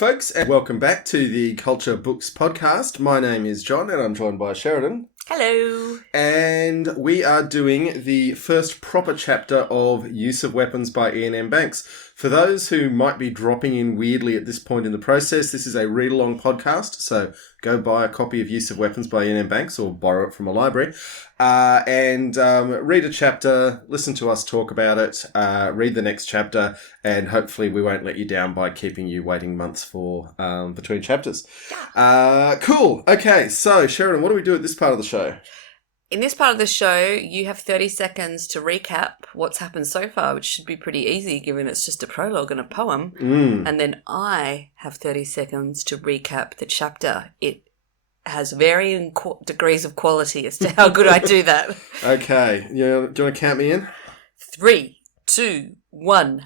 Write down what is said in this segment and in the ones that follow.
folks, and welcome back to the Culture Books podcast. My name is John, and I'm joined by Sheridan. Hello. And we are doing the first proper chapter of Use of Weapons by Ian M. Banks. For those who might be dropping in weirdly at this point in the process, this is a read-along podcast, so go buy a copy of Use of Weapons by Ian M. Banks or borrow it from a library, and read a chapter, listen to us talk about it, read the next chapter, and hopefully we won't let you down by keeping you waiting months for between chapters. Cool. Okay, so Sheridan, what do we do at this part of the show? In this part of the show, you have 30 seconds to recap what's happened so far, which should be pretty easy given it's just a prologue and a poem. And then I have 30 seconds to recap the chapter. It has varying degrees of quality as to how good I do that. Okay. Yeah, do you want to count me in? 3, 2, 1.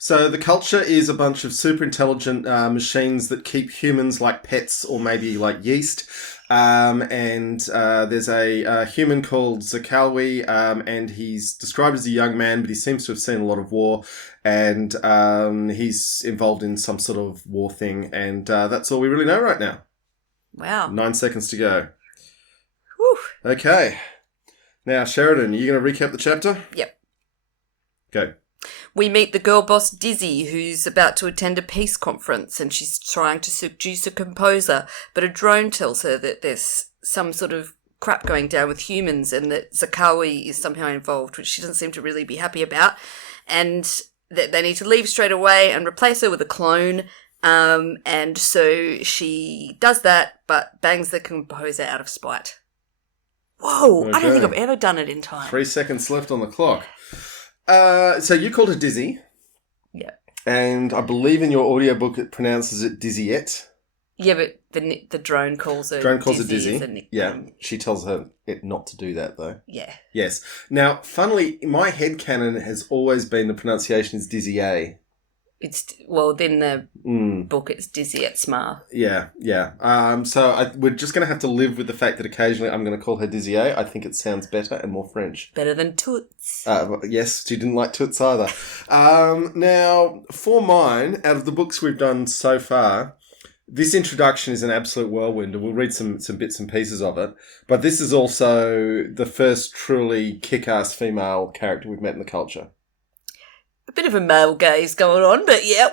So the culture is a bunch of super intelligent machines that keep humans like pets or maybe like yeast. And there's a human called Zakalwi, and he's described as a young man, but he seems to have seen a lot of war, and he's involved in some sort of war thing, and that's all we really know right now. Wow. 9 seconds to go. Whew. Okay. Now, Sheridan, are you going to recap the chapter? Yep. Go. We meet the girl boss Dizzy, who's about to attend a peace conference, and she's trying to seduce a composer, but a drone tells her that there's some sort of crap going down with humans and that Zakawi is somehow involved, which she doesn't seem to really be happy about, and that they need to leave straight away and replace her with a clone, and so she does that, but bangs the composer out of spite. Whoa, okay. I don't think I've ever done it in time. 3 seconds left on the clock. So you called her Dizzy. Yeah. And I believe in your audiobook it pronounces it Diziet. Yeah, but the drone calls her Dizzy. As a nickname. Yeah. She tells her it not to do that, though. Yeah. Yes. Now, funnily, my headcanon has always been the pronunciation is Dizier. In the book it's Diziet Sma. Yeah. So we're just going to have to live with the fact that occasionally I'm going to call her Dizier. I think it sounds better and more French. Better than Toots. Yes, she didn't like Toots either. Now, for mine, out of the books we've done so far, this introduction is an absolute whirlwind, and we'll read some bits and pieces of it. But this is also the first truly kick-ass female character we've met in the culture. A bit of a male gaze going on, but yeah.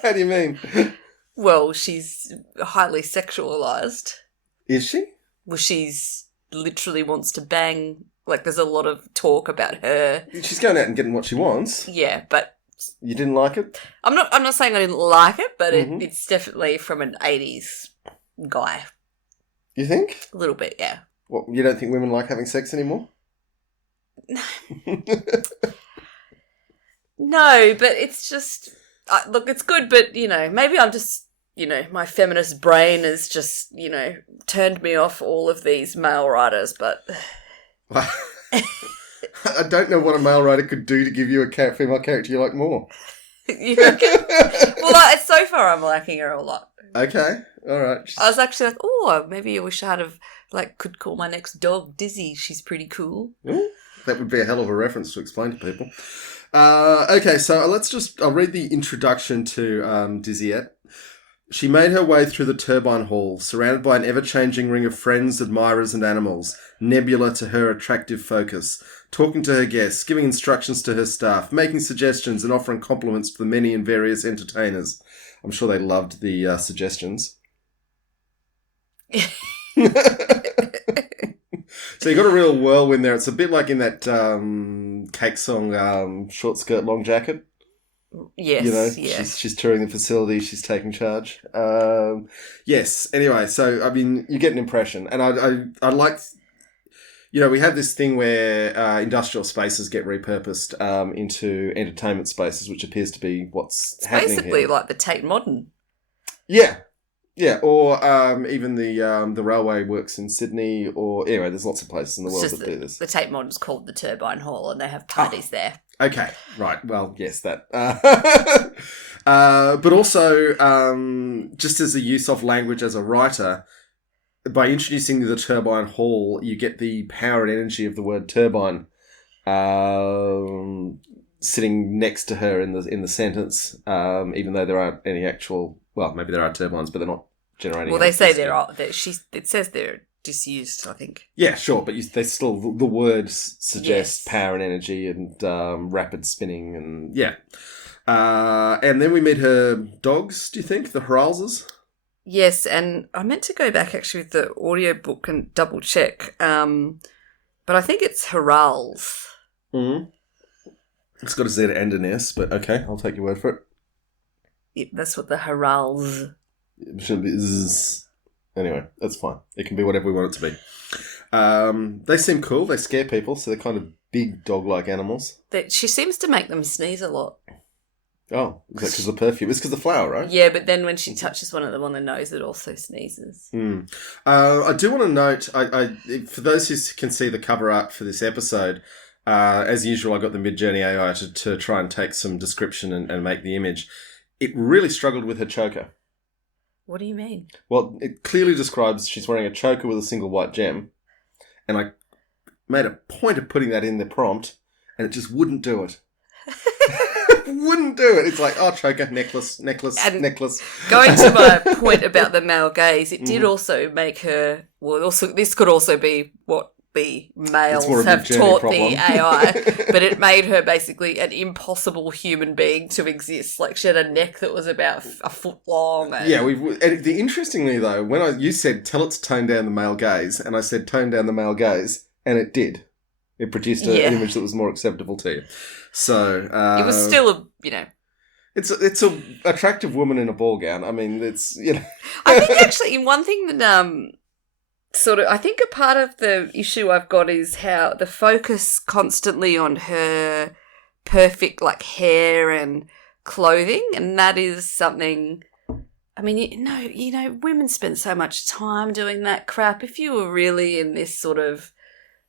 How do you mean? Well, she's highly sexualised. Is she? Well, she's literally wants to bang. Like, there's a lot of talk about her. She's going out and getting what she wants. Yeah, but... You didn't like it? I'm not saying I didn't like it, but it's definitely from an 80s guy. You think? A little bit, yeah. What, you don't think women like having sex anymore? No, but it's just... look, it's good, but, maybe I'm just... my feminist brain has just, turned me off all of these male writers, but... I don't know what a male writer could do to give you a female character you like more. You reckon? Well, so far I'm liking her a lot. Okay, all right. I was actually like, maybe I wish I'd have, could call my next dog Dizzy. She's pretty cool. Ooh, that would be a hell of a reference to explain to people. Okay, so I'll read the introduction to Diziet. She made her way through the turbine hall, surrounded by an ever-changing ring of friends, admirers, and animals, nebula to her attractive focus, talking to her guests, giving instructions to her staff, making suggestions and offering compliments to the many and various entertainers. I'm sure they loved the suggestions. So you got a real whirlwind there. It's a bit like in that Cake song, Short Skirt, Long Jacket. Yes, yeah. She's touring the facility. She's taking charge. Yes. Anyway, so I mean, you get an impression, and I like. We have this thing where industrial spaces get repurposed into entertainment spaces, which appears to be what's happening basically here. Like the Tate Modern. Yeah. Yeah, or even the railway works in Sydney, or anyway, there's lots of places in the world that do this. The Tate Modern's called the Turbine Hall, and they have parties there. Okay, right. Well, yes, that. But also, just as a use of language as a writer, by introducing the Turbine Hall, you get the power and energy of the word turbine. sitting next to her in the sentence, even though there aren't any actual. Well, maybe there are turbines, but they're not generating. Well, they say there are. It says they're disused, I think. Yeah, sure, but they still the words suggest Yes. power and energy and rapid spinning and yeah. And then we meet her dogs. Do you think the Haralzes? Yes, and I meant to go back actually with the audiobook and double check, but I think it's Harals. Mm. It's got a Z and an S, but okay, I'll take your word for it. Yep, that's what the Harals. It shouldn't be zzz. Anyway, that's fine. It can be whatever we want it to be. They seem cool. They scare people, so they're kind of big dog-like animals. She seems to make them sneeze a lot. Oh, is that because of the perfume? It's because of the flower, right? Yeah, but then when she touches one of them on the nose, it also sneezes. Mm. I do want to note, I for those who can see the cover art for this episode, as usual, I got the Midjourney AI to try and take some description and make the image. It really struggled with her choker. What do you mean? Well, it clearly describes she's wearing a choker with a single white gem, and I made a point of putting that in the prompt, and it just wouldn't do it. Wouldn't do it. It's like, oh, choker, necklace. Going to my point about the male gaze, it did also make her. Well, also this could also be what the males have taught the AI, but it made her basically an impossible human being to exist. Like she had a neck that was about a foot long. And... Yeah, interestingly though, when you said tell it to tone down the male gaze, and I said tone down the male gaze, and it did. It produced an image that was more acceptable to you. So it was still it's a attractive woman in a ball gown. I mean, it's I think actually one thing that I think a part of the issue I've got is how the focus constantly on her perfect like hair and clothing, and that is something. I mean, women spend so much time doing that crap. If you were really in this sort of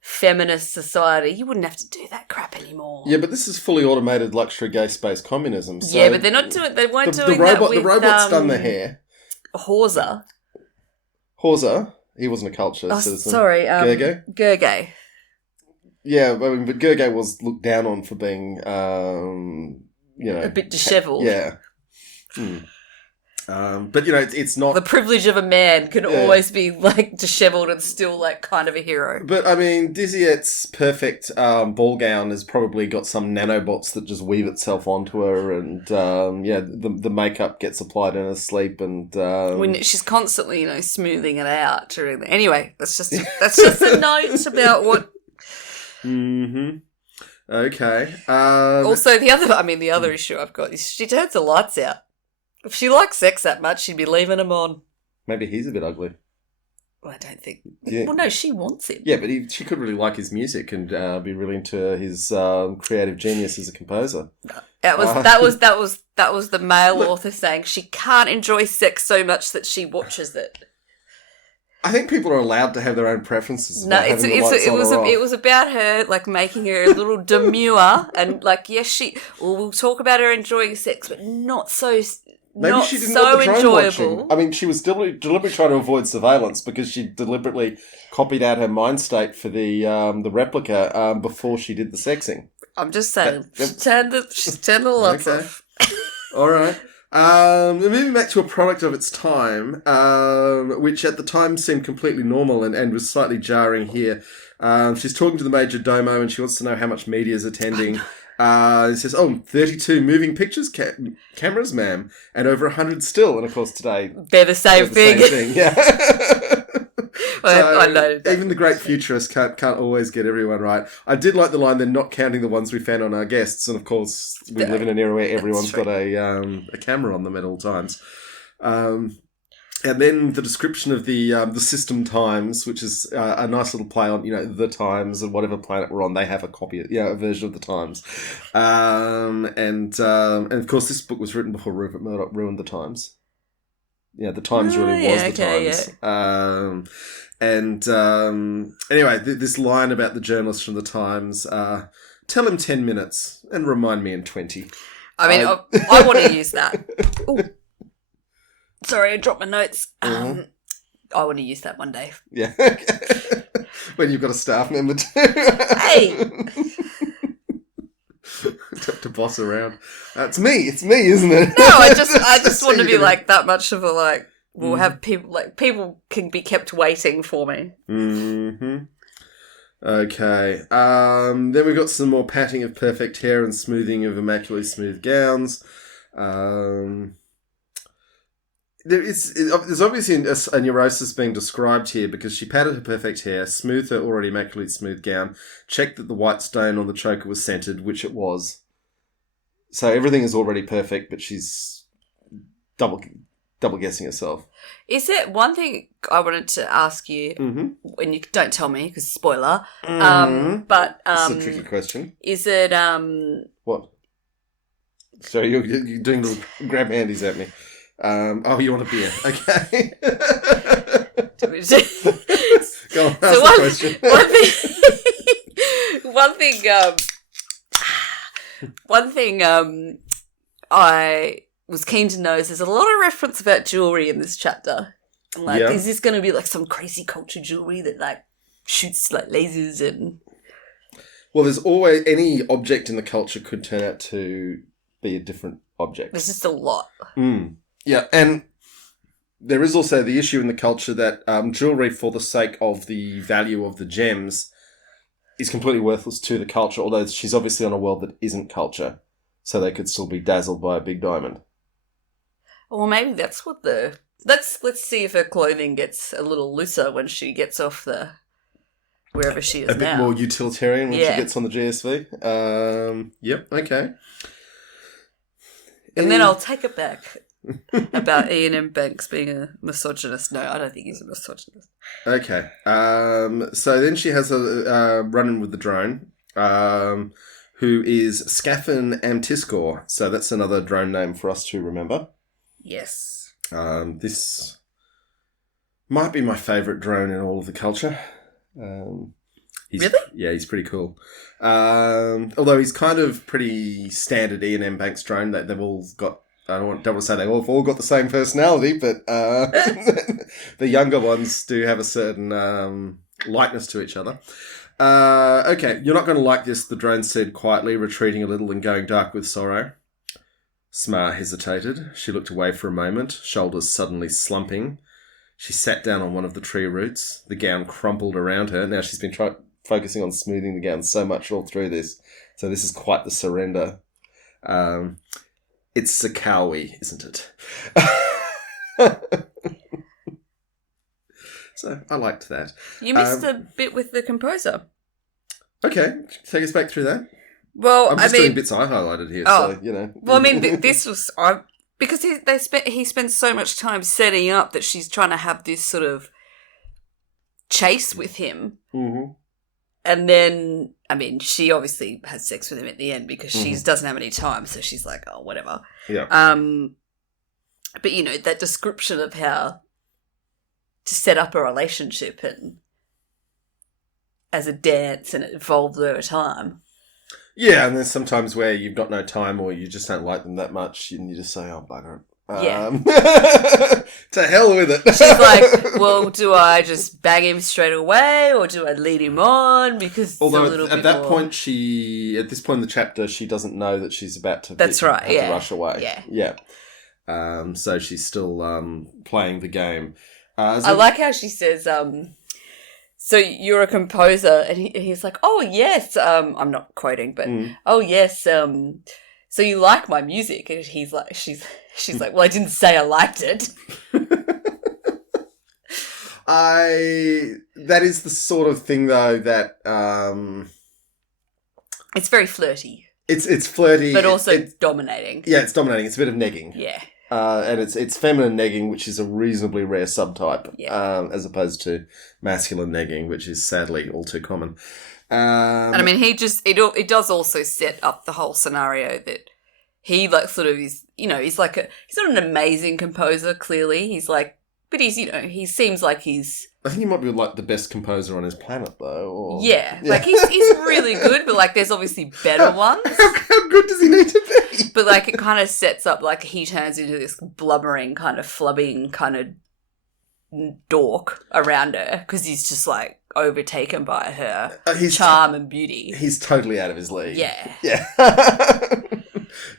feminist society, you wouldn't have to do that crap anymore. Yeah, but this is fully automated luxury gay space communism. So yeah, but they're not doing. They weren't doing that with the robot's done the hair. Horza, he wasn't a culture citizen. Sorry, Gergely. Yeah, I mean, but Gergely was looked down on for being, a bit dishevelled. Yeah. But it's not the privilege of a man can always be like dishevelled and still like kind of a hero. But I mean, Diziet's perfect ball gown has probably got some nanobots that just weave itself onto her, and the makeup gets applied in her sleep, and when she's constantly smoothing it out. Anyway, that's just a note about what. Mm-hmm. Okay. Also, the other issue I've got is she turns the lights out. If she likes sex that much, she'd be leaving him on. Maybe he's a bit ugly. Well, I don't think. Yeah. Well, no, she wants him. Yeah, but she could really like his music and be really into his creative genius as a composer. That was the male author saying she can't enjoy sex so much that she watches it. I think people are allowed to have their own preferences. No, it was about her like making her a little demure and like yes, we'll talk about her enjoying sex, but not so. Maybe not she didn't so want the drone enjoyable. Watching. I mean, she was deliberately trying to avoid surveillance because she deliberately copied out her mind state for the replica before she did the sexing. I'm just saying, she's turned the lights off. All right. Moving back to a product of its time, which at the time seemed completely normal and was slightly jarring here. She's talking to the major domo and she wants to know how much media is attending. It says, 32 moving pictures cameras, ma'am, and over 100 still. And of course today... They're the same thing. Yeah. I know. Even the great futurists can't always get everyone right. I did like the line, they're not counting the ones we found on our guests. And of course, we live in an era where everyone's got a camera on them at all times. And then the description of the system times, which is a nice little play on, the times and whatever planet we're on, they have a copy, a version of the times. And of course, this book was written before Rupert Murdoch ruined the times. Yeah, the times really was the times. Yeah. Anyway, this line about the journalist from the Times, tell him 10 minutes and remind me in 20. I mean, I want to use that. Ooh. Sorry, I dropped my notes. I want to use that one day. Yeah. When you've got a staff member too. Hey! To boss around. It's me, isn't it? No, I just want to be like that much of a like. We'll have people people can be kept waiting for me. Mm-hmm. Okay. Then we've got some more patting of perfect hair and smoothing of immaculately smooth gowns. There's obviously a neurosis being described here because she patted her perfect hair, smoothed her already immaculately smooth gown, checked that the white stone on the choker was centered, which it was. So everything is already perfect, but she's double guessing herself. Is it one thing I wanted to ask you, and you don't tell me because spoiler, but it's a tricky question. Is it what? Sorry, you're doing little grab handies at me. You want a beer? Okay. Go on, ask the question. One thing I was keen to know is there's a lot of reference about jewelry in this chapter. Like, is this going to be like some crazy culture jewelry that like shoots like lasers and? Well, there's always any object in the culture could turn out to be a different object. There's just a lot. Yeah, and there is also the issue in the culture that jewellery, for the sake of the value of the gems, is completely worthless to the culture, although she's obviously on a world that isn't culture, so they could still be dazzled by a big diamond. Well, maybe that's what Let's see if her clothing gets a little looser when she gets off the... wherever she is now. A bit more utilitarian when she gets on the GSV. Yep, okay. And then I'll take it back about Ian Banks being a misogynist. No, I don't think he's a misogynist. Okay. So then she has a run-in with the drone, who is Scaffin Amtiscor. So that's another drone name for us to remember. Yes. This might be my favourite drone in all of the culture. Really? Yeah, he's pretty cool. Although he's kind of pretty standard Ian Banks drone. That they've all got. I don't want to say they've all got the same personality, but the younger ones do have a certain likeness to each other. Okay, you're not going to like this, the drone said quietly, retreating a little and going dark with sorrow. Sma hesitated. She looked away for a moment, shoulders suddenly slumping. She sat down on one of the tree roots. The gown crumpled around her. Now she's been focusing on smoothing the gown so much all through this. So this is quite the surrender. It's Sakawi, isn't it? So I liked that. You missed a bit with the composer. Okay, take us back through that. Well, I'm just doing bits I highlighted here, so, you know. Well, I mean, this was... because he spends so much time setting up that she's trying to have this sort of chase with him. Mm-hmm. And then, I mean, she obviously has sex with him at the end because she doesn't have any time, so she's like, oh, whatever. Yeah. But, you know, that description of how to set up a relationship and as a dance and it evolved over time. Yeah, and there's sometimes where you've got no time or you just don't like them that much and you just say, oh, bugger it. To hell with it. She's like, well, do I just bang him straight away or do I lead him on? Because although it's a little at bit that more... point, at this point in the chapter, she doesn't know that she's about to, That's right, have to rush away. Yeah. So she's still playing the game. I like how she says, so you're a composer, and he's like, oh, yes, I'm not quoting, but, oh, yes, so you like my music? And he's like, she's like, well, I didn't say I liked it. That is the sort of thing, though, that... It's very flirty. It's flirty. But also dominating. Yeah, it's dominating. It's a bit of negging. Yeah. And it's feminine negging, which is a reasonably rare subtype, as opposed to masculine negging, which is sadly all too common. And I mean, it does also set up the whole scenario that he like sort of is, you know, he's not an amazing composer, clearly. He's like, but he's, you know, he seems like he's... I think he might be like the best composer on his planet, though. Or... Yeah, like he's really good, but like there's obviously better ones. How good does he need to be? But like it kind of sets up like he turns into this blubbering kind of flubbing kind of dork around her because he's just like overtaken by her charm and beauty. He's totally out of his league. Yeah. Yeah.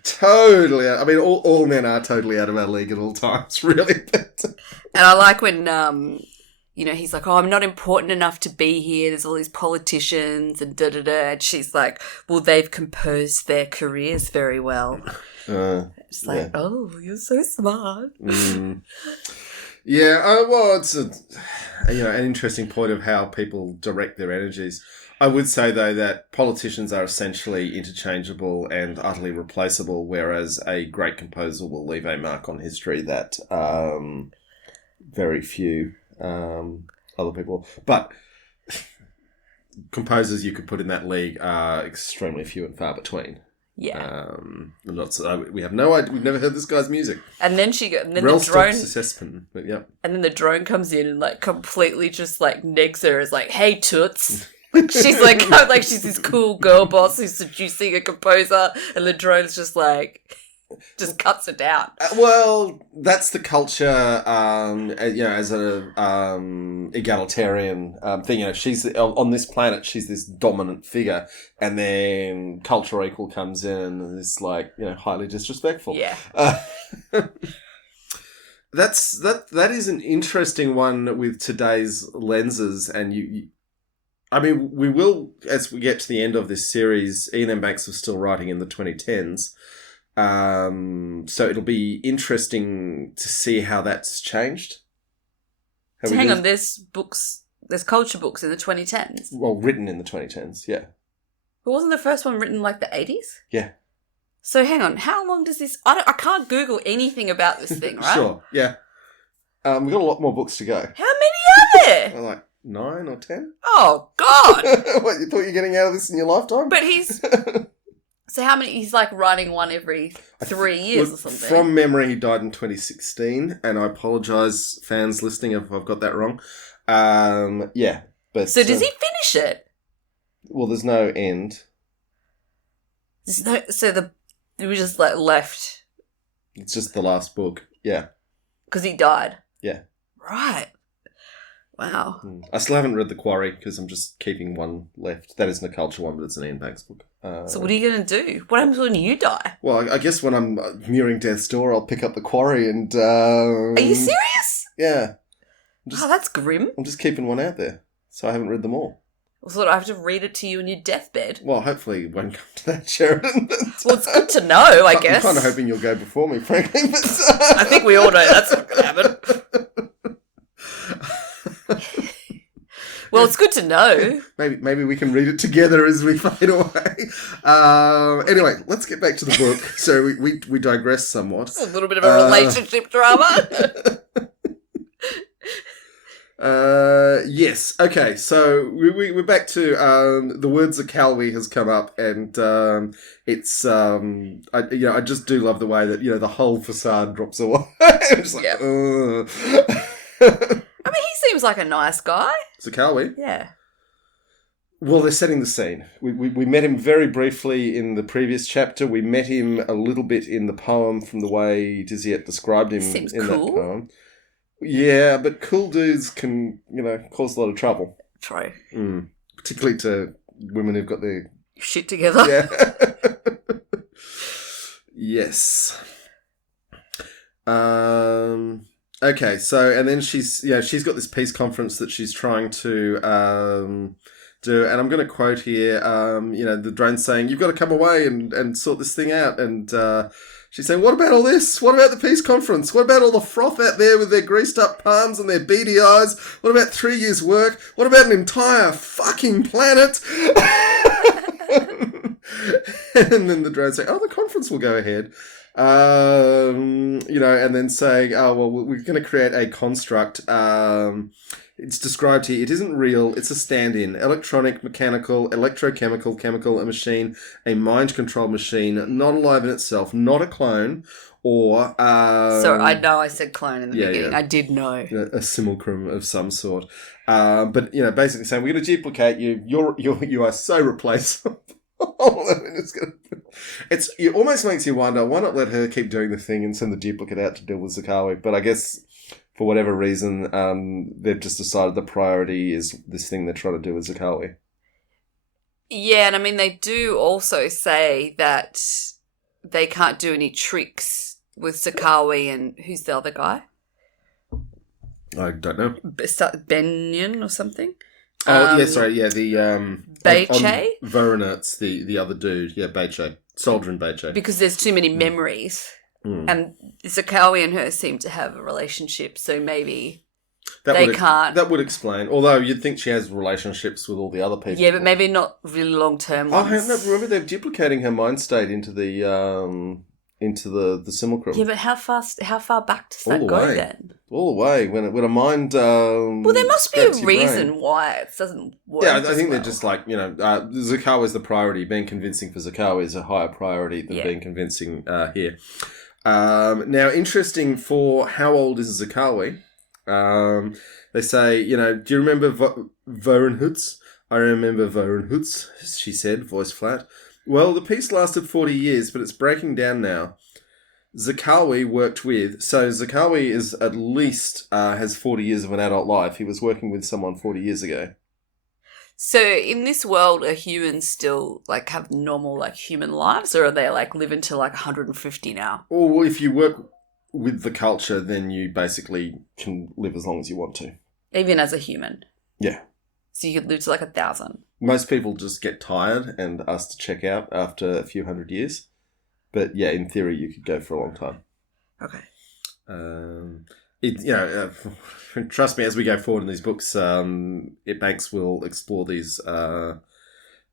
Totally. I mean, all men are totally out of our league at all times, really. And I like when, he's like, oh, I'm not important enough to be here. There's all these politicians and da-da-da. And she's like, well, they've composed their careers very well. It's like, oh, you're so smart. Yeah, well, it's an interesting point of how people direct their energies. I would say, though, that politicians are essentially interchangeable and utterly replaceable, whereas a great composer will leave a mark on history that very few other people. But composers you could put in that league are extremely few and far between. Yeah. We have no idea. We've never heard this guy's music. And then the drone. But yeah. And then the drone comes in and like completely just like negs her. Is like, hey toots. She's like she's this cool girl boss who's seducing a composer, and the drone's just like cuts her down. Well, that's the culture. As a egalitarian thing. She's on this planet. She's this dominant figure, and then culture equal comes in and is like highly disrespectful. Yeah. That is an interesting one with today's lenses, and I mean, we will, as we get to the end of this series, Ian M. Banks was still writing in the 2010s. So it'll be interesting to see how that's changed. So hang on, there's culture books in the 2010s? Well, written in the 2010s, yeah. But wasn't the first one written like the 80s? Yeah. So hang on, how long does this... I can't Google anything about this thing, right? Sure, yeah. We've got a lot more books to go. How many are there? Like 9 or 10? Oh, God! What, you thought you were getting out of this in your lifetime? But he's... So how many... He's like writing one every 3 years or something. From memory, he died in 2016, and I apologise, fans listening, if I've got that wrong. Yeah. But, so does he finish it? Well, there's no end. We were just like left. It's just the last book, yeah. Because he died? Yeah. Right. Wow. I still haven't read The Quarry because I'm just keeping one left. That isn't a culture one, but it's an Ian Banks book. So what are you going to do? What happens when you die? Well, I guess when I'm nearing death's door, I'll pick up The Quarry and... Are you serious? Yeah. That's grim. I'm just keeping one out there, so I haven't read them all. Well, so I have to read it to you on your deathbed? Well, hopefully it won't come to that, Sheridan. Well, it's good to know, I guess. I'm kind of hoping you'll go before me, frankly. But... I think we all know that's not going to happen. Well, it's good to know. Maybe we can read it together as we fade away. Anyway, let's get back to the book. So we digress somewhat. It's a little bit of a relationship drama. Yes. Okay. So we're back to the words of Calvi has come up, and it's I just do love the way that the whole facade drops away. It's like, I mean, he seems like a nice guy. So Calvi. Yeah. Well, they're setting the scene. We met him very briefly in the previous chapter. We met him a little bit in the poem from the way Diziet described him Seems in cool. that poem. Yeah, but cool dudes can, cause a lot of trouble. True. Particularly to women who've got their... shit together. Yeah. Yes. Okay, so, and then she's got this peace conference that she's trying to do, and I'm going to quote here, the drone's saying, you've got to come away and sort this thing out, and she's saying, what about all this? What about the peace conference? What about all the froth out there with their greased up palms and their beady eyes? What about 3 years' work? What about an entire fucking planet? And then the drone's saying, the conference will go ahead. And then saying, we're going to create a construct. It's described here. It isn't real. It's a stand-in. Electronic, mechanical, electrochemical, chemical, a machine, a mind-controlled machine, not alive in itself, not a clone, or... So I know I said clone in the beginning. Yeah. I did know. A simulacrum of some sort. But, basically saying, we're going to duplicate you. You are so replaceable. It almost makes you wonder, why not let her keep doing the thing and send the duplicate out to deal with Zakawi? But I guess for whatever reason, they've just decided the priority is this thing they're trying to do with Zakawi. Yeah, and I mean, they do also say that they can't do any tricks with Zakawi and who's the other guy? I don't know. Benyon or something? The Beiche? Voronets, the other dude. Yeah, Beiche. Soldier and Beiche. Because there's too many memories. And Zakawi and her seem to have a relationship, so maybe can't. That would explain. Although you'd think she has relationships with all the other people. Yeah, but maybe not really long-term ones. Remember they're duplicating her mind state into the simulacrum. Yeah, but how far back does that go then? All the way. When a mind well, there must be a reason why it doesn't work. Yeah, I think they're just like, Zakawi is the priority. Being convincing for Zakawi is a higher priority than being convincing here. Now, interesting for how old is Zakawi? They say, do you remember Vorenhutz? I remember Vorenhutz, she said, voice flat. Well, the piece lasted 40 years, but it's breaking down now. Zakawi Zakawi is at least has 40 years of an adult life. He was working with someone 40 years ago. So in this world, are humans still have normal human lives, or are they living to 150 now? Well, if you work with the culture, then you basically can live as long as you want to. Even as a human? Yeah. So you could live to 1,000? Most people just get tired and asked to check out after a few hundred years. But yeah, in theory, you could go for a long time. Okay. Trust me, as we go forward in these books, Banks will explore these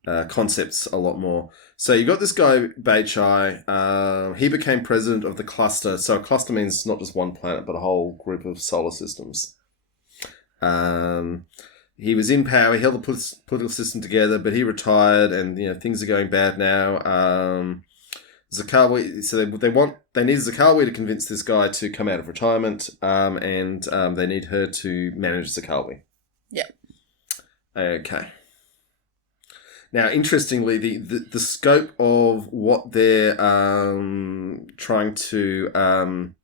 concepts a lot more. So you got this guy, Beichai. He became president of the cluster. So a cluster means not just one planet, but a whole group of solar systems. He was in power. He held the political system together, but he retired, and things are going bad now. Zakawi. So they need Zakawi to convince this guy to come out of retirement, and they need her to manage Zakawi. Yep. Okay. Now, interestingly, the scope of what they're trying to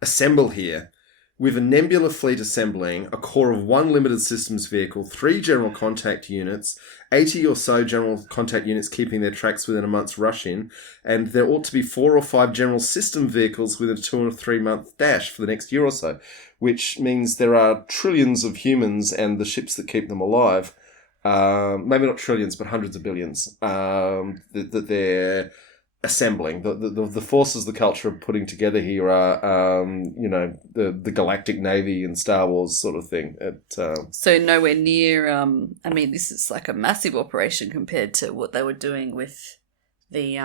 assemble here. With a nebula fleet assembling, a core of one limited systems vehicle, 3 general contact units, 80 or so general contact units keeping their tracks within a month's rush-in, and there ought to be 4 or 5 general system vehicles within a 2 or 3 month dash for the next year or so, which means there are trillions of humans and the ships that keep them alive, maybe not trillions, but hundreds of billions, that they're assembling. The forces the culture are putting together here are the Galactic Navy and Star Wars sort of thing. So nowhere near this is a massive operation compared to what they were doing with the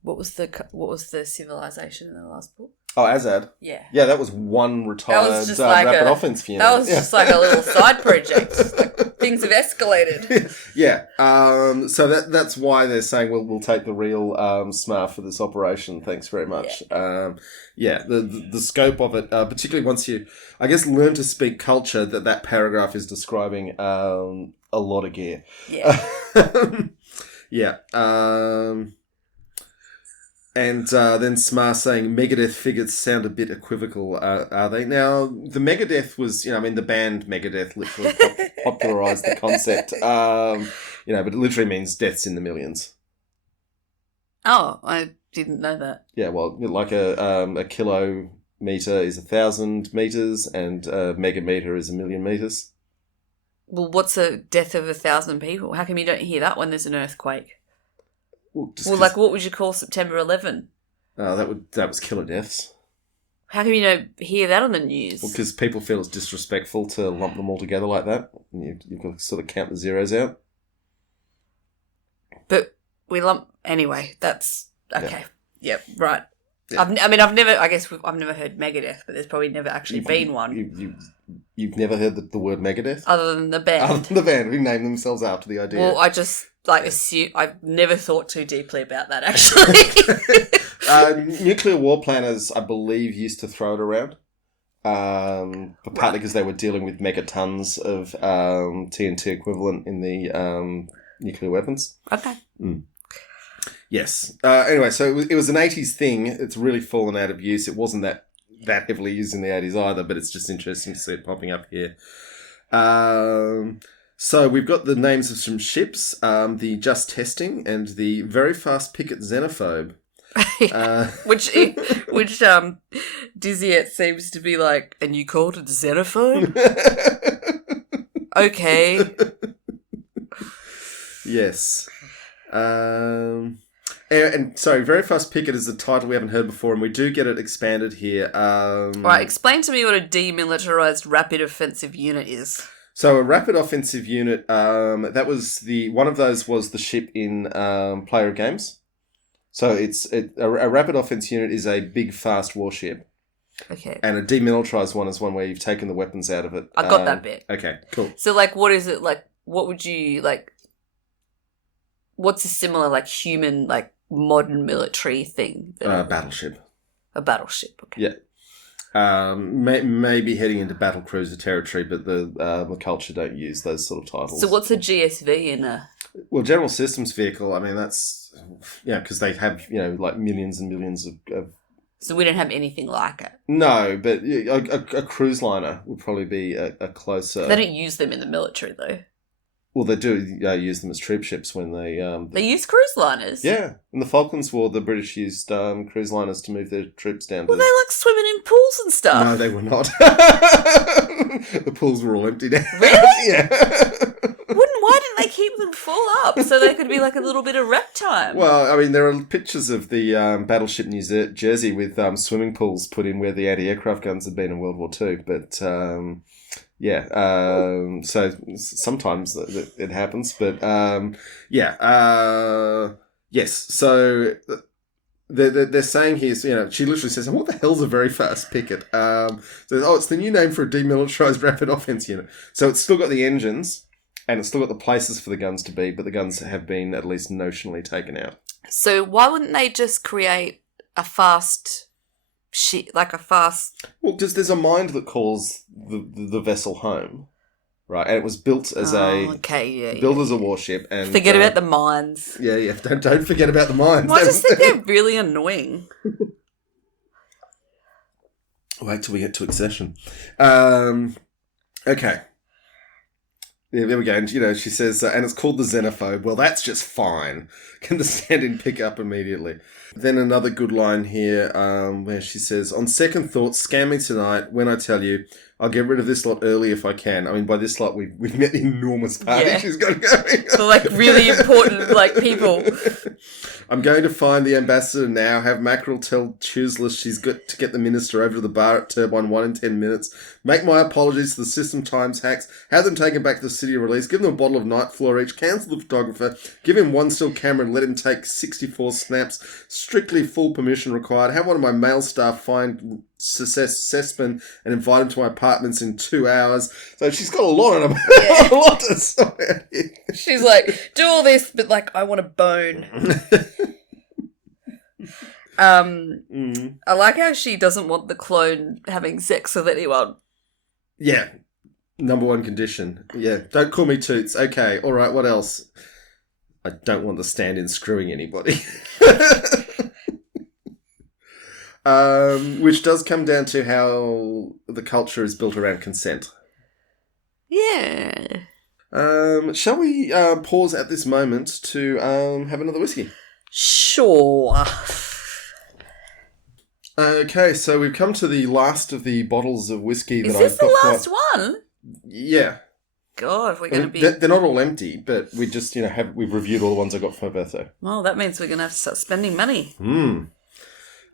what was the civilization in the last book? Oh, Azad. Yeah. Yeah, that was one retired rapid offense unit. That was just a little side project. Things have escalated. Yeah. So that's why they're saying we'll take the real Sma for this operation. Thanks very much. Yeah. The scope of it, particularly once you, I guess, learn to speak culture, that paragraph is describing a lot of gear. Yeah. Yeah. And then Sma saying Megadeth figures sound a bit equivocal, are they? Now, the Megadeth was, the band Megadeth literally popularised the concept, but it literally means deaths in the millions. Oh, I didn't know that. Yeah, well, like a kilometre is 1,000 metres and a megametre is 1,000,000 metres. Well, what's a death of 1,000 people? How come you don't hear that when there's an earthquake? Well, what would you call September 11? That was killer deaths. How come you don't hear that on the news? Well, because people feel it's disrespectful to lump them all together like that. And you've got to sort of count the zeros out. But we lump anyway. That's okay. Yep, right. Yeah. I've never heard Megadeth, but there's probably never actually been one. You've never heard the word Megadeth? Other than the band. Other than the band, who named themselves after the idea. Well, I just assume I've never thought too deeply about that actually. Nuclear war planners, I believe, used to throw it around. But partly because they were dealing with megatons of TNT equivalent in the nuclear weapons. Okay. Mm. Yes. Anyway, so it was an 80s thing. It's really fallen out of use. It wasn't that heavily used in the 80s either, but it's just interesting to see it popping up here. So we've got the names of some ships, the Just Testing and the Very Fast Picket Xenophobe. which Diziet seems to be like, and you called it xenophobe? Okay. Yes. And sorry, Very Fast Picket is a title we haven't heard before, and we do get it expanded here. Right, explain to me what a demilitarized rapid offensive unit is. So a rapid offensive unit, that was one of those was the ship in Player of Games. So a rapid offense unit is a big, fast warship. Okay. And a demilitarized one is one where you've taken the weapons out of it. I got that bit. Okay, cool. So, like, what is it, like, what would you, like, what's a similar, like, human, like, modern military thing? Battleship. A battleship, okay. Yeah. Maybe heading into battle cruiser territory, but the culture don't use those sort of titles. So what's a GSV in a... Well, General Systems Vehicle, I mean, that's... Yeah, because they have, like millions and millions of... So we don't have anything like it? No, but a cruise liner would probably be a closer... They don't use them in the military, though. Well, they do use them as troop ships when they... They use cruise liners? Yeah. In the Falklands War, the British used cruise liners to move their troops down to... Well, they like swimming in pools and stuff. No, they were not. The pools were all empty now. Really? Yeah. Why didn't they keep them full up so they could be like a little bit of rep time? Well, I mean, there are pictures of the battleship New Jersey with swimming pools put in where the anti-aircraft guns had been in World War II, but... Yeah, so sometimes it happens, but yes. So they're saying here, she literally says, "What the hell's a Very Fast Picket?" It's the new name for a demilitarized rapid offense unit. So it's still got the engines, and it's still got the places for the guns to be, but the guns have been at least notionally taken out. So why wouldn't they just create a fast... Well, because there's a mind that calls the vessel home, right? And it was built as as a warship, and forget about the mines. Yeah. Don't forget about the mines. Well, I just think they're really annoying. Wait till we get to accession. Okay. Yeah, there we go. And, she says, and it's called the Xenophobe. Well, that's just fine. Can the stand-in pick up immediately? Then another good line here where she says, on second thought, scam me tonight when I tell you I'll get rid of this lot early if I can. I mean, by this lot, we've met the enormous party she's got going. For, like, really important, people. I'm going to find the ambassador now, have Mackerel tell Choosler she's got to get the minister over to the bar at Turbine 1 in 10 minutes, make my apologies to the System Times hacks, have them taken back to the city of release, give them a bottle of Night Floor each, cancel the photographer, give him one still camera and let him take 64 snaps, strictly full permission required, have one of my male staff find Sessman and invite him to my apartments in 2 hours. So she's got a lot on her. Yeah. A lot to say. She's like, do all this, but I want a bone. I like how she doesn't want the clone having sex with anyone. Yeah. Number one condition. Yeah. Don't call me Toots. Okay. All right. What else? I don't want the stand-in screwing anybody. Which does come down to how the culture is built around consent. Yeah. Shall we pause at this moment to have another whiskey? Sure. Okay, so we've come to the last of the bottles of whiskey that I've got. Is this the last one? Yeah. God, we're going to be... They're not all empty, but we just, we've reviewed all the ones I got for my birthday. Well, that means we're going to have to start spending money.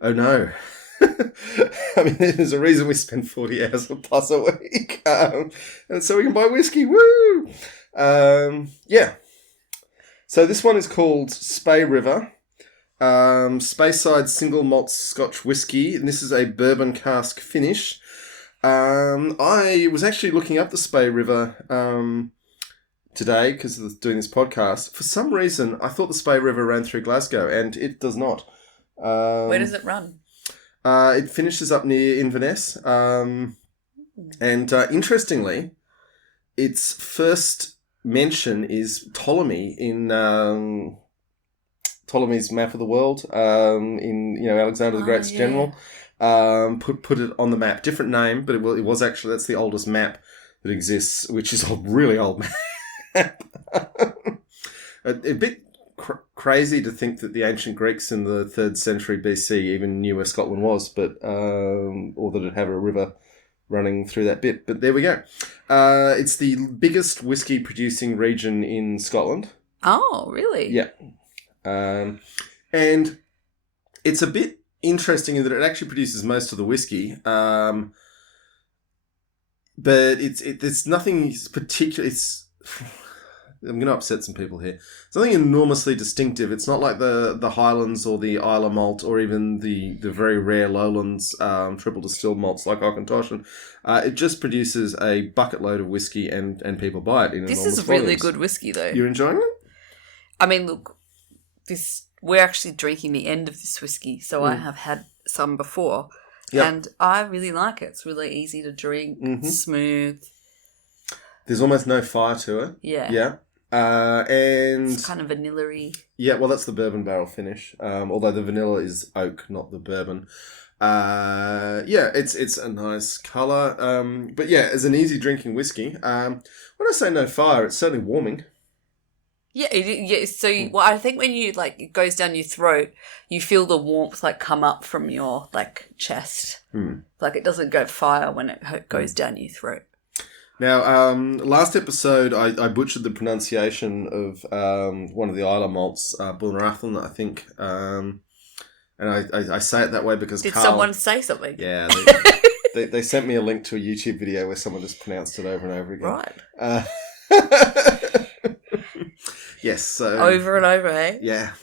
Oh, no. I mean, there's a reason we spend 40 hours plus a week. And so we can buy whiskey. Woo! Yeah. So this one is called Spey River. Speyside single malt Scotch whiskey. And this is a bourbon cask finish. I was actually looking up the Spey River today because of doing this podcast. For some reason, I thought the Spey River ran through Glasgow, and it does not. Where does it run? It finishes up near Inverness. And interestingly, its first mention is Ptolemy in Ptolemy's map of the world, in Alexander the Great's general. Put it on the map. Different name, but it was actually, that's the oldest map that exists, which is a really old map. A bit crazy to think that the ancient Greeks in the 3rd century BC even knew where Scotland was, but or that it had a river running through that bit. But there we go. It's the biggest whiskey producing region in Scotland. Oh, really? Yeah. And it's a bit interesting in that it actually produces most of the whiskey. But it's nothing particular. I'm going to upset some people here. It's nothing enormously distinctive. It's not like the Highlands or the Isla malt or even the very rare Lowlands triple distilled malts like Auchentoshan. It just produces a bucket load of whiskey and people buy it in enormous volumes. This is really good whiskey, though. You're enjoying it? I mean, look, we're actually drinking the end of this whiskey, so I have had some before, and I really like it. It's really easy to drink, smooth. There's almost no fire to it. Yeah. Yeah. And it's kind of vanilla-y. Yeah, well, that's the bourbon barrel finish. Although the vanilla is oak, not the bourbon. It's a nice colour. But yeah, as an easy drinking whiskey, when I say no fire, it's certainly warming. Yeah. So, I think when you it goes down your throat, you feel the warmth come up from your chest. It doesn't go fire when it goes down your throat. Now, last episode, I butchered the pronunciation of one of the Isla malts, Bunrathan, I think. And I say it that way because Did someone say something? Yeah, they sent me a link to a YouTube video where someone just pronounced it over and over again. Right. Yes, so... Over and over, eh? Yeah.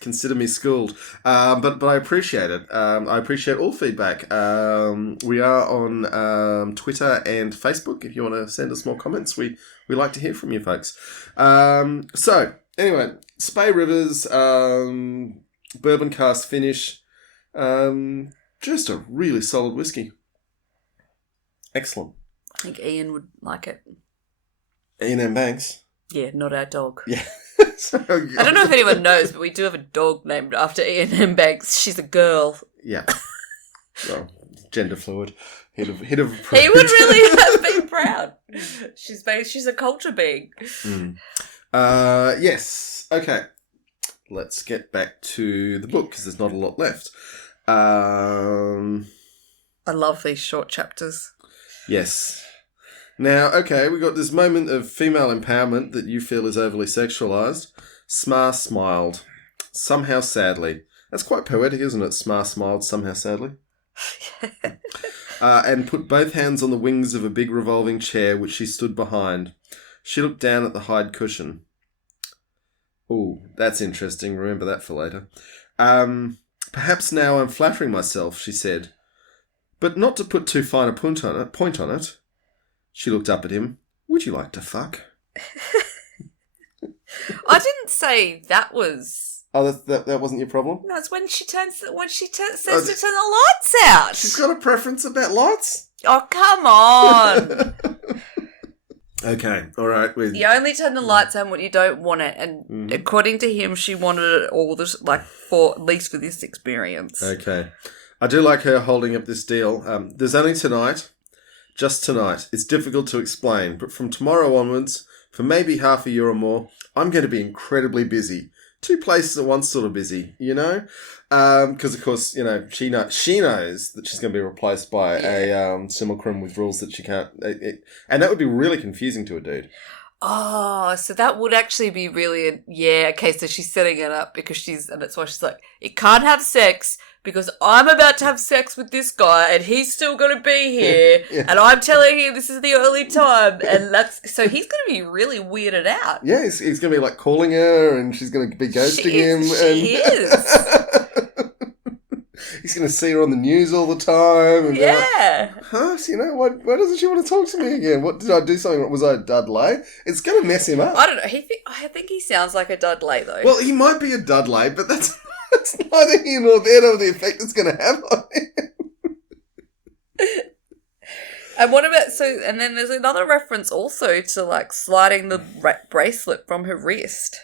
Consider me schooled. But I appreciate it. I appreciate all feedback. We are on Twitter and Facebook. If you want to send us more comments, we like to hear from you folks. So, anyway, Spey Rivers, bourbon cask finish. Just a really solid whiskey. Excellent. I think Ian would like it. Ian M. Banks? Yeah, not our dog. Yeah. I don't know if anyone knows, but we do have a dog named after Ian M. Banks. She's a girl. Yeah. Well, gender fluid. He'd have He would really have been proud. She's a culture being. Yes. Okay. Let's get back to the book because there's not a lot left. I love these short chapters. Yes. Now, okay, we got this moment of female empowerment that you feel is overly sexualised. Sma smiled. Somehow sadly. That's quite poetic, isn't it? Sma smiled somehow sadly. And put both hands on the wings of a big revolving chair which she stood behind. She looked down at the hide cushion. Ooh, that's interesting. Remember that for later. Perhaps now I'm flattering myself, she said. But not to put too fine a point on it. She looked up at him. Would you like to fuck? I didn't say that was... Oh, that wasn't your problem? No, it's when she says to turn the lights out. She's got a preference about lights? Oh, come on. Okay, all right. You only turn the lights on when you don't want it. And according to him, she wanted it all this, at least for this experience. Okay. I do like her holding up this deal. There's only tonight. Just tonight. It's difficult to explain, but from tomorrow onwards, for maybe half a year or more, I'm going to be incredibly busy. 2 places at once sort of busy, you know? Because, of course, you know, she knows that she's going to be replaced by a simulacrum with rules that she can't... and that would be really confusing to a dude. Oh, so that would actually be really... okay, so she's setting it up because and that's why she's like, it can't have sex... because I'm about to have sex with this guy and he's still going to be here and I'm telling him this is the only time and so he's going to be really weirded out. Yeah, he's going to be calling her and she's going to be ghosting him. She is. He's going to see her on the news all the time. And yeah. Huh? So, you know, why doesn't she want to talk to me again? What did I do something? Was I a Dudley? It's going to mess him up. I don't know. I think he sounds like a Dudley though. Well, he might be a Dudley, but that's neither here nor there of the effect it's going to have on him. And what about, and then there's another reference also to sliding the bracelet from her wrist.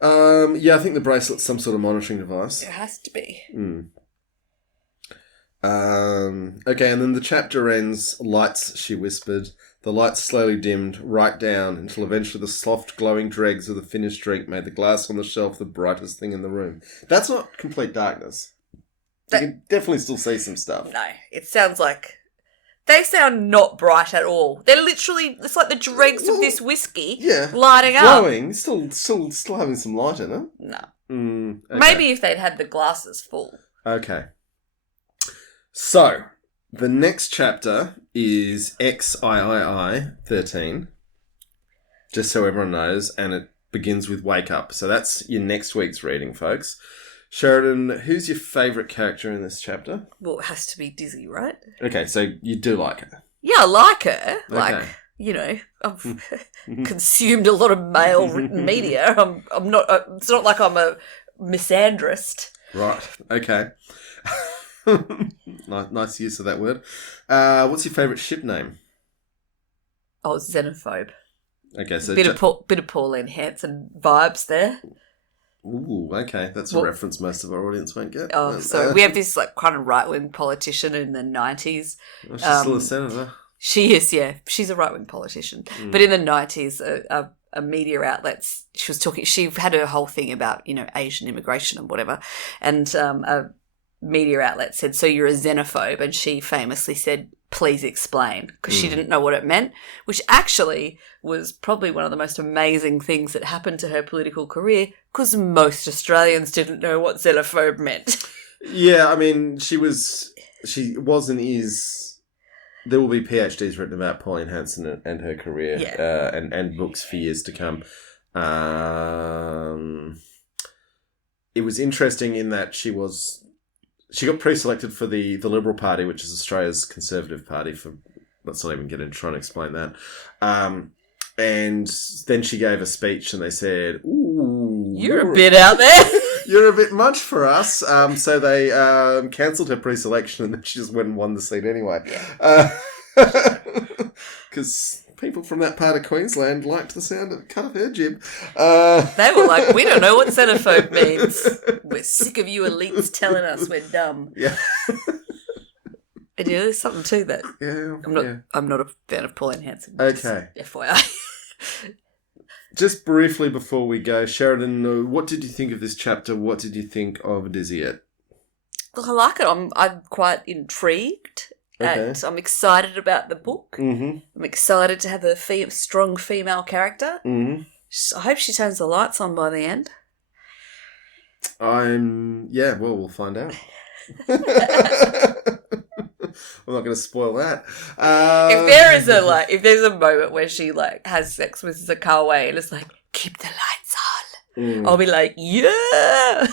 Yeah, I think the bracelet's some sort of monitoring device. It has to be. Okay, and then the chapter ends, lights, she whispered. The lights slowly dimmed right down until eventually the soft, glowing dregs of the finished drink made the glass on the shelf the brightest thing in the room. That's not complete darkness. You can definitely still see some stuff. No, it sounds like... They sound not bright at all. They're literally... It's like the dregs of this whiskey lighting up. Glowing. Still having some light in it. No. Okay. Maybe if they'd had the glasses full. Okay. So, the next chapter is XIII 13. Just so everyone knows. And it begins with Wake Up. So that's your next week's reading, folks. Sheridan, who's your favourite character in this chapter? Well, it has to be Dizzy, right? Okay, so you do like her. Yeah, I like her. Like, Okay. you know, I've consumed a lot of male written media. I'm not. It's not like I'm a misandrist. Right. Okay. Nice use of that word. What's your favourite ship name? Oh, xenophobe. Okay, so Bit of Pauline Hanson vibes there. Ooh, okay. That's a reference most of our audience won't get. Oh, so we have this like kind of right-wing politician in the 90s. Well, she's still a senator. She is, yeah. She's a right-wing politician. But in the 90s, a media outlets, she had her whole thing about, you know, Asian immigration and whatever. And a media outlet said, so you're a xenophobe. And she famously said, please explain, because she didn't know what it meant, which actually was probably one of the most amazing things that happened to her political career, because most Australians didn't know what xenophobe meant. Yeah, I mean, she was and is. There will be PhDs written about Pauline Hanson and her career, and books for years to come. It was interesting in that she got pre-selected for the Liberal Party, which is Australia's Conservative Party. Let's not even get into trying to explain that. And then she gave a speech, and they said, "Ooh, you're a bit out there. You're a bit much for us." So they cancelled her pre-selection, and then she just went and won the seat anyway. Because people from that part of Queensland liked the sound of cut of her jib. They were like, we don't know what xenophobe means. We're sick of you elites telling us we're dumb. Yeah. And yeah, there's something to that. Yeah. I'm not a fan of Pauline Hanson. Okay. FYI. Just briefly before we go, Sheridan, what did you think of this chapter? What did you think of Diziet? Look, I like it. I'm quite intrigued. Okay. And I'm excited about the book. Mm-hmm. I'm excited to have a strong female character. Mm-hmm. I hope she turns the lights on by the end. We'll find out. I'm not going to spoil that. If there's a moment where she like has sex with Zakawa and it's like, keep the lights on, I'll be like, yeah.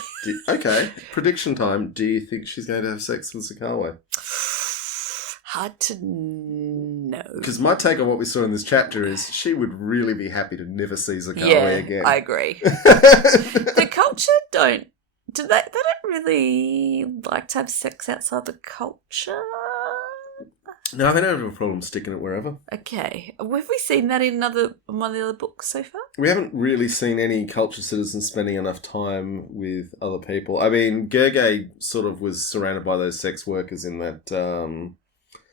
Okay. Prediction time. Do you think she's going to have sex with Zakawa? Hard to know. Because my take on what we saw in this chapter is she would really be happy to never see Zakawa again. I agree. The culture they don't really like to have sex outside the culture. No, they don't have a problem sticking it wherever. Okay. Have we seen that in one of the other books so far? We haven't really seen any culture citizens spending enough time with other people. I mean, Gergely sort of was surrounded by those sex workers in that...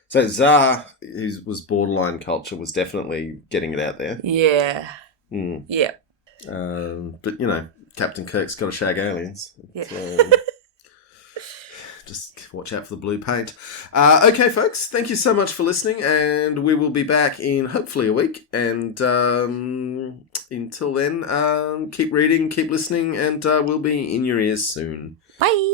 So Tsar, who was borderline culture, was definitely getting it out there. Yeah. Yeah. But, you know, Captain Kirk's got to shag aliens. Yeah. Just watch out for the blue paint. Okay, folks, thank you so much for listening, and we will be back in hopefully a week. And until then, keep reading, keep listening, and we'll be in your ears soon. Bye.